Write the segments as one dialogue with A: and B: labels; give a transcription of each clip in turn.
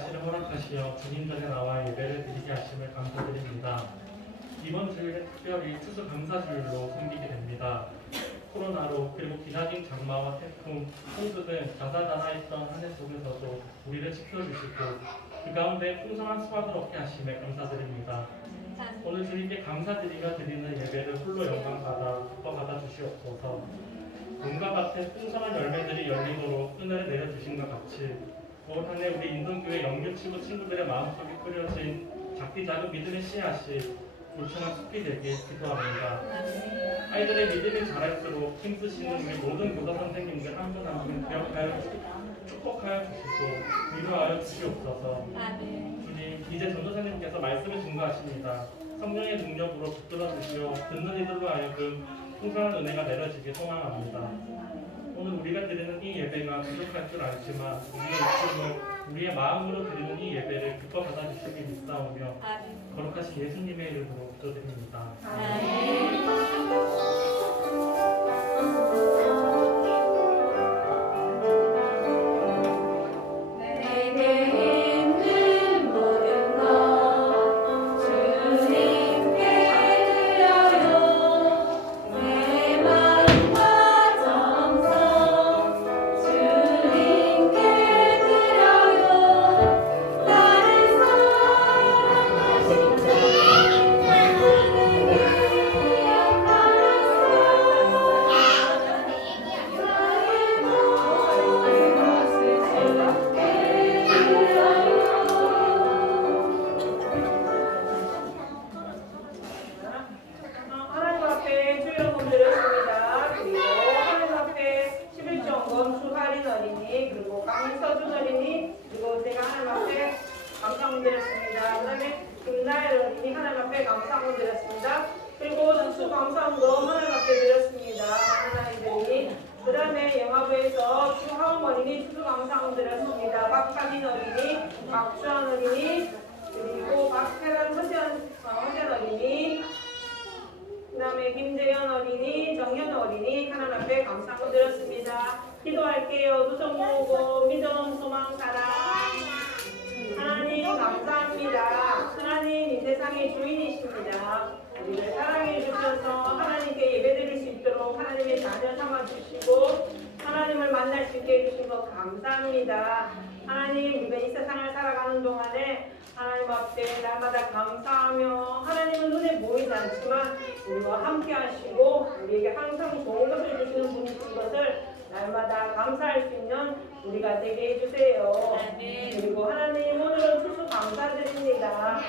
A: 날씨를 허락하시어 주님 전에 나와 예배를 드리게 하심을 감사드립니다. 이번 주일은 특별히 추수 감사주일로 섬기게 됩니다. 코로나로 그리고 기나긴 장마와 태풍, 홍수 등 다사다난했던 한 해 속에서도 우리를 지켜주시고 그 가운데 풍성한 수확을 얻게 하심에 감사드립니다. 오늘 주님께 감사드리며 드리는 예배를 홀로 영광받아 기뻐 받아 주시옵소서. 몸과 밭에 풍성한 열매들이 열리도록 은혜를 내려주신 것 같이 해 우리 인동교회 영유치부 친구들의 마음속에 뿌려진 작디 작은 믿음의 씨앗이 울창한 숲이 되길 기도합니다. 아이들의 믿음이 자랄수록 힘쓰시는 우리 모든 교사 선생님들 한 분 한 분 기억하여 주- 축복하여 주시고 위로하여 주시옵소서. 주님, 이제 전도사님께서 말씀을 증거하십니다. 성령의 능력으로 붙들어 주시어 듣는 이들로 하여금 풍성한 은혜가 내려지길 소망합니다. 오늘 우리가 드리는 이 예배가 부족할 줄 알지만 우리의 입술을 우리의 마음으로 드리는 이 예배를 기뻐 받아주시길 믿사오며 거룩하신 예수님의 이름으로 기도드립니다.
B: 내게
C: 감사금 드렸습니다. 그 다음에 김나엘 어린이 하나님 앞에 감사금 드렸습니다. 그리고 수수 감사금도 하나님 앞에 드렸습니다. 하나님들이 그 다음에 영화부에서 주하원 어린이 수수 감사금 드렸습니다. 박하민 어린이, 박주한 어린이 그리고 박태란 허전, 어, 허전 어린이 그다음에 김재현 어린이, 정현 어린이 하나님 앞에 감사하고 드렸습니다. 기도할게요. 두손 모으고 믿음, 소망, 사랑. 하나님 감사합니다. 하나님 이 세상의 주인이십니다. 우리를 사랑해 주셔서 하나님께 예배드릴 수 있도록 하나님의 자녀 삼아 주시고 하나님을 만날 수 있게 해주신 것 감사합니다. 하나님 이 세상을 살아가는 동안에 하나님 앞에 날마다 감사하며 하나님은 눈에 보이지 않지만 우리와 함께 하시고 우리에게 항상 좋은 것을 주시는 분이신 것을 날마다 감사할 수 있는 우리가 되게 해주세요. 그리고 하나님 오늘은 수수 감사드립니다.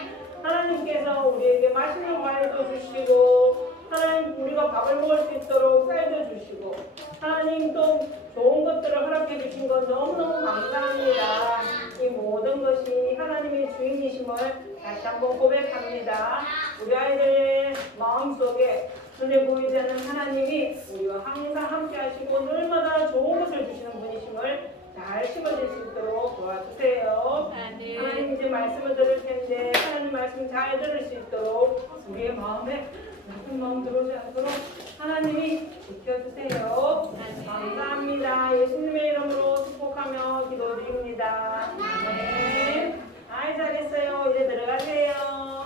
C: 하나님께서 우리에게 맛있는 과일도 주시고 하나님 우리가 밥을 먹을 수 있도록 쌀도 주시고 하나님 또 좋은 것들을 허락해 주신 건 너무너무 감사합니다. 이 모든 것이 하나님의 주인이심을 다시 한번 고백합니다. 우리 아이들의 마음속에 눈에 보이지 않는 하나님이 우리와 항상 함께 하시고 늘마다 좋은 것을 주시는 분이심을 잘 심어질 수 있도록 도와주세요. 하나님 이제 말씀을 들을 텐데 하나님 말씀 잘 들을 수 있도록 우리의 마음에 나쁜 마음 들어오지 않도록 하나님이 지켜주세요. 감사합니다. 예수님의 이름으로 축복하며 기도드립니다. 아멘. 아이 잘했어요. 이제 들어가세요.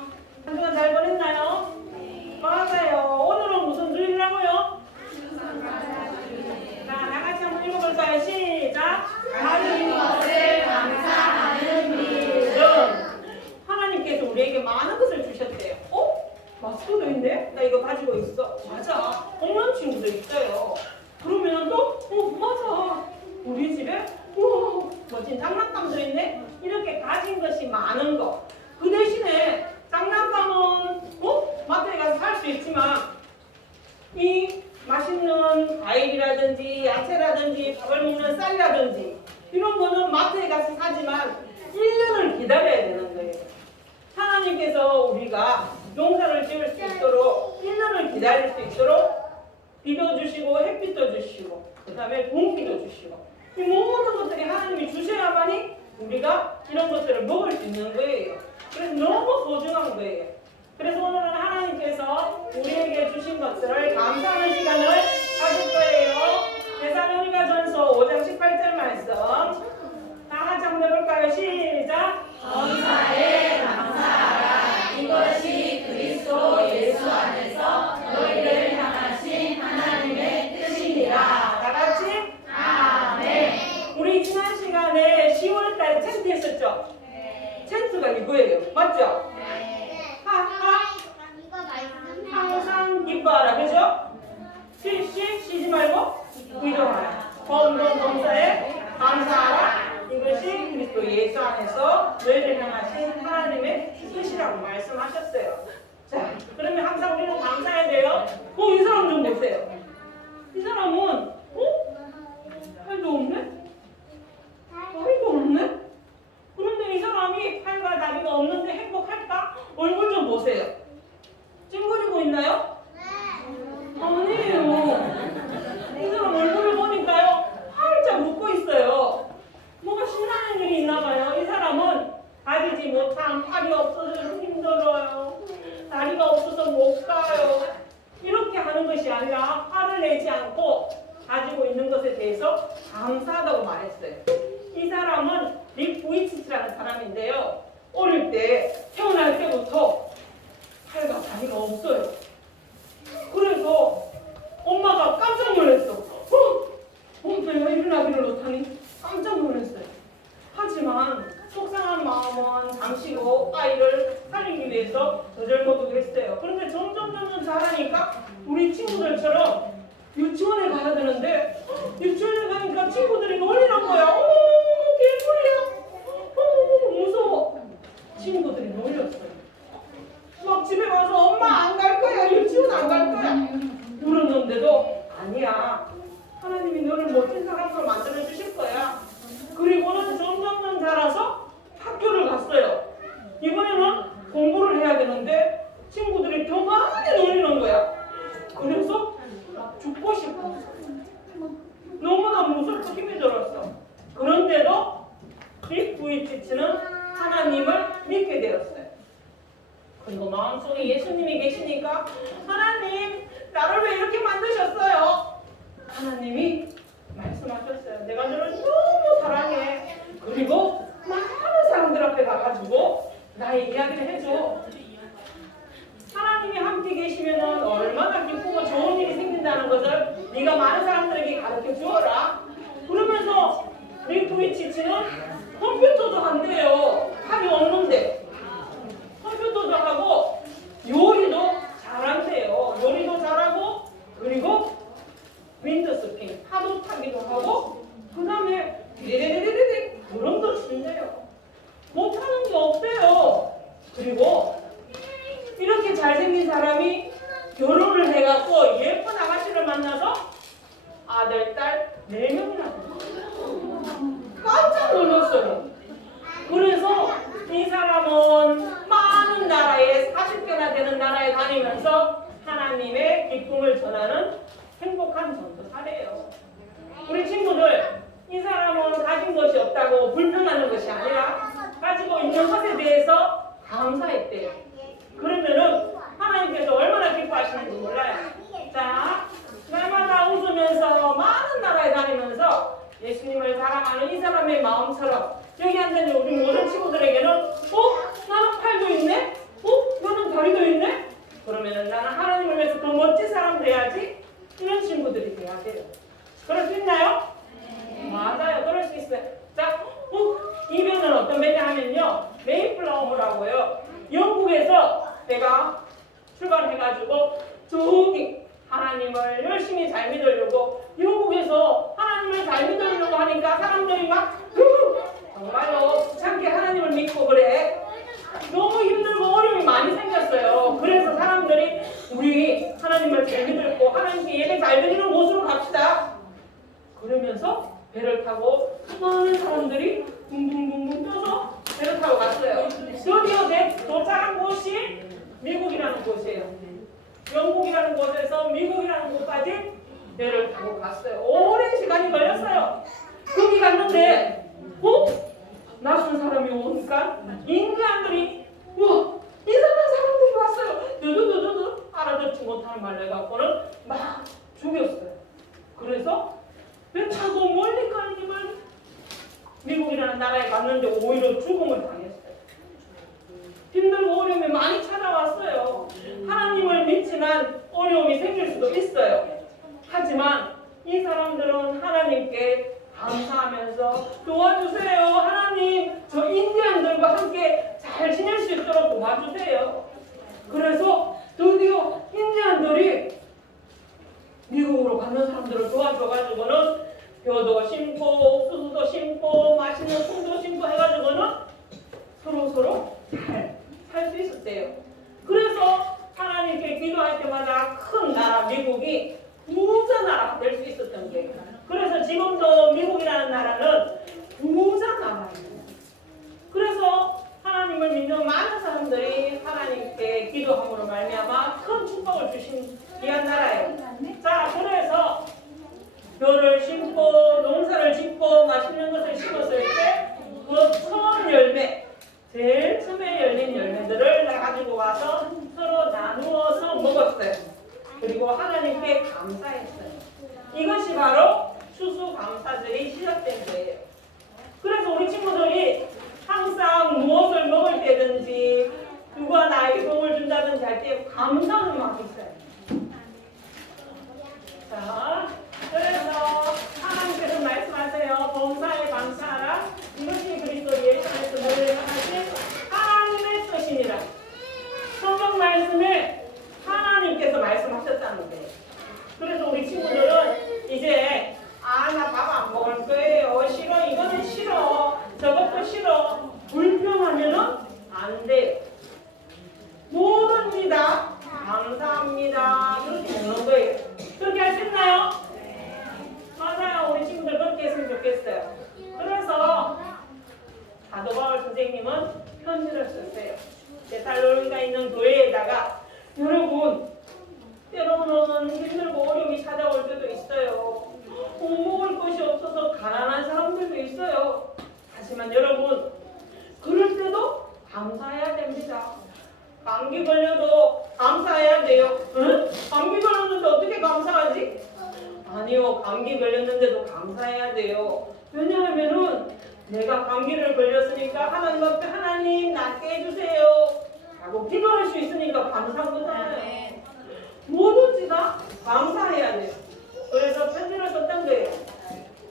C: 과일이라든지 야채라든지 밥을 먹는 쌀이라든지 이런 거는 마트에 가서 사지만 1년을 기다려야 되는 거예요. 하나님께서 우리가 농사를 지을 수 있도록 1년을 기다릴 수 있도록 비도 주시고 햇빛도 주시고 그 다음에 공기도 주시고 이 모든 것들이 하나님이 주셔야만이 우리가 이런 것들을 먹을 수 있는 거예요. 그래서 너무 소중한 거예요. 그래서 오늘은 하나님께서 우리에게 주신 것들을 감사하는 시간을 하실 거예요. 대사로니가 전서 5장 18절 말씀. 다 같이 한번 해볼까요? 시작. 말했어요. 이 사람은 립 보이스라는 사람인데요. 어릴 때 들고 이렇게 잘생긴 사람이 결혼을 해갖고 예쁜 아가씨를 만나서 아들, 딸 네 명이나 깜짝 놀랐어요. 그래서 이 사람은 많은 나라에 40개나 되는 나라에 다니면서 하나님의 기쁨을 전하는 행복한 전도사래요. 우리 친구들 이 사람은 가진 것이 없다고 불평하는 것이 아니라 가지고 있는 것에 대해서 감사했대요. 미국으로 가는 사람들을 도와줘가지고는 벼도 심고 옥수수도 심고 맛있는 콩도 심고 해가지고는 서로 서로 잘살수 있었대요. 그래서 하나님께 기도할 때마다 큰 나라 미국이 부자 나라가 될 수 있었던 거예요. 그래서 지금도 미국이라는 나라는 부자 나라예요. 그래서 하나님을 믿는 많은 사람들이 하나님께 기도함으로 말미암아 큰 축복을 주신 귀한 나라예요. 자, 그래서 벼를 심고 농사를 짓고 맛있는 것을 심었을 때 그 처음 열매, 제일 처음에 열린 열매들을 가지고 와서 서로 나누어서 먹었어요. 그리고 하나님께 감사했어요. 이것이 바로 추수감사절이 시작된 거예요. 그래서 우리 친구들이 항상 무엇을 먹을 때든지 누가 나에게 도움을 준다든지 할 때 감사하는 마음이 있어요. 자, 그래서 하나님께서 말씀하세요. 범사에 감사하라. 이것이 그리스도 예수 안에서 너희를 하신 하나님의 뜻이니라. 성경 말씀에 하나님께서 말씀하셨다는 거예요. 그래서 우리 친구들은 이제 아 나 밥 안 먹을 거예요. 싫어. 이거는 싫어. 저것도 싫어. 불평하면은 안 돼요. 뭐든지 다 감사합니다. 그렇게 되는 거예요. 그렇게 있나요? 맞아요. 우리 친구들 그렇게 했으면 좋겠어요. 그래서 사도바울 선생님은 편지를 썼어요. 데살로니가 있는 교회에다가 여러분 때로는 힘들고 어려움이 찾아올 때도 있어요. 못 먹을 것이 없어서 가난한 사람들도 있어요. 하지만 여러분 그럴 때도 감사해야 됩니다. 감기 걸려도 감사해야 돼요. 응? 감기 걸렸는데 어떻게 감사하지? 아니요, 감기 걸렸는데도 감사해야 돼요. 왜냐하면은 내가 감기를 걸렸으니까 하나님 앞에 하나님 낫게 해주세요. 라고 기도할 수 있으니까 감사한 거잖아요. 뭐든지 다 감사해야 돼요. 그래서 편지를 썼던 거예요.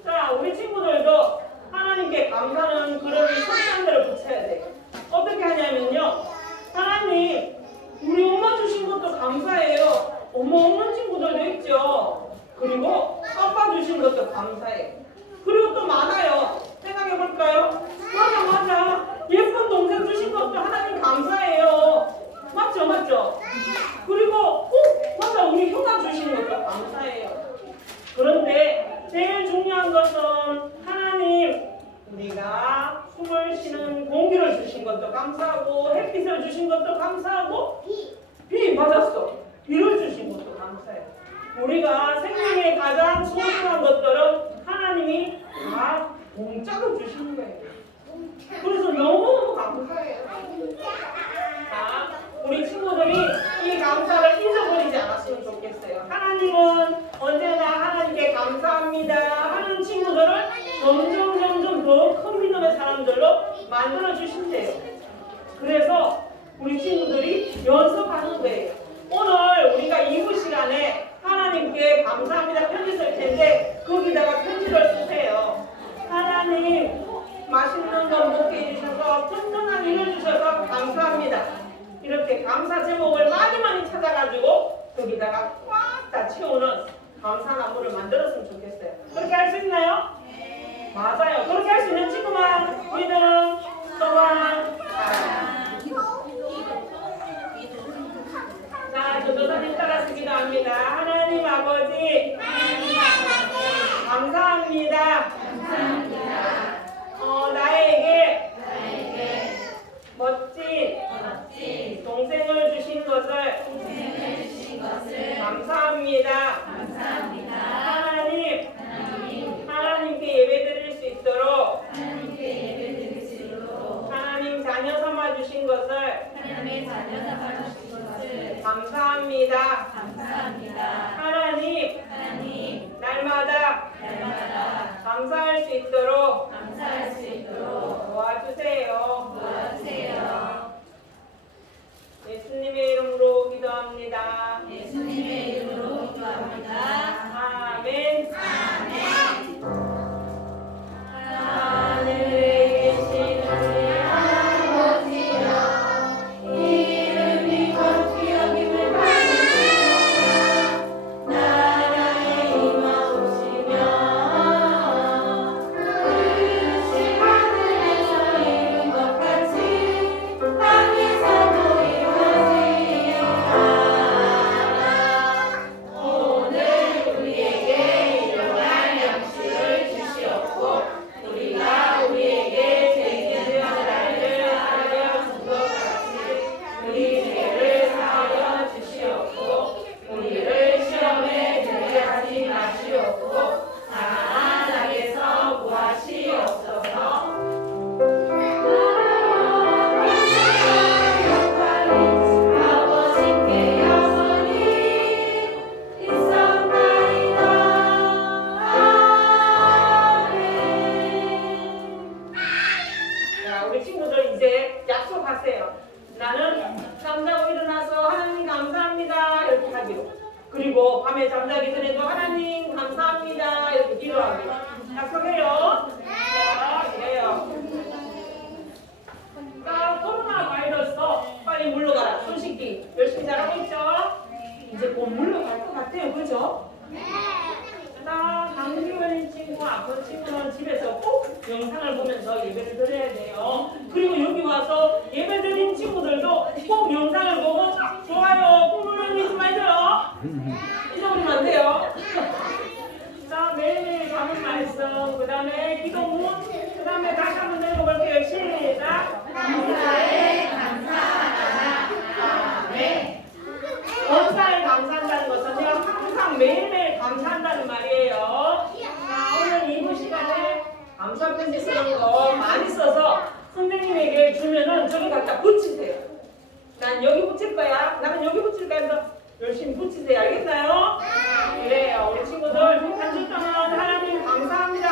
C: 자, 우리 친구들도 하나님께 감사하는 그런 성찬들을 붙여야 돼요. 어떻게 하냐면요. 하나님, 우리 엄마 주신 것도 감사해요. 엄마 없는 친구들도 있죠. 그리고 아빠 주신 것도 감사해요. 그리고 또 많아요. 생각해 볼까요? 맞아, 맞아. 예쁜 동생 주신 것도 하나님 감사해요. 맞죠, 맞죠? 그리고, 어, 맞아. 우리 형아 주신 것도 감사해요. 그런데 제일 중요한 것은 하나님 우리가 숨을 쉬는 공기를 주신 것도 감사하고 햇빛을 주신 것도 감사하고 비 맞았어 비를 주신 것도 감사해요 우리가 생명의 가장 소중한 것들은 하나님이 다 공짜로 주시는 거예요 그래서 너무너무 감사해요 자, 우리 친구들이 이 감사를 잊어버리지 않았으면 좋겠어요. 하나님은 언제나 하나님께 감사합니다 하는 친구들을 점점 점점 더큰 믿음의 사람들로 만들어 주신대요. 그래서 우리 친구들이 연습하는 거예요. 오늘 우리가 2부 시간에 하나님께 감사합니다 편지 쓸 텐데 거기다가 편지를 쓰세요. 하나님 맛있는 거 먹게 해주셔서 튼튼한 일을 주셔서 감사합니다. 이렇게 감사 제목을 많이 많이 찾아가지고 거기다가 꽉 다 채우는 감사 나무를 만들었으면 좋겠어요. 그렇게 할 수 있나요? 맞아요. 그렇게 할 수 있는 친구만 믿음, 소망, 사랑. 자, 조조사님 따라 기도합니다. 하나님 아버지. 감사합니다.
B: 어, 나에게. 나에게.
C: 멋진. 이렇게 하기로. 그리고 밤에 잠자기 전에도 하나님 감사합니다. 이렇게 기도하기로. 약속해요. 자, 그래요. 자, 코로나 바이러스 빨리 물러가라. 손 씻기. 열심히 잘하고 있죠? 이제 곧 물러갈 것 같아요. 그죠? 나 감기 걸린 친구, 아픈 친구는 집에서 꼭 영상을 보면서 예배를 드려야 돼요. 그리고 여기 와서 예배 드린 친구들도 꼭 영상을 보고 좋아요, 꾹 눌러주지 마세요. 잊어버리면 안 돼요. 자, 매일매일 가는 말씀, 그 다음에 기도문, 그 다음에 다시 한번 내려볼게요. 시작.
B: 감사에 감사하라. 아멘.
C: 감사에 감사한다는 것은 제가 항상 매일매일 감사한다는 말이에요. 자, 오늘 이부 시간에 감사 편지 쓰는 거 많이 써서 선생님에게 주면은 저기 갖다 붙이세요. 난 여기 붙일 거야. 나는 여기 붙일 거야. 해서 열심히 붙이세요. 알겠나요? 그래요. 우리 친구들 한 주 동안 하나님 감사합니다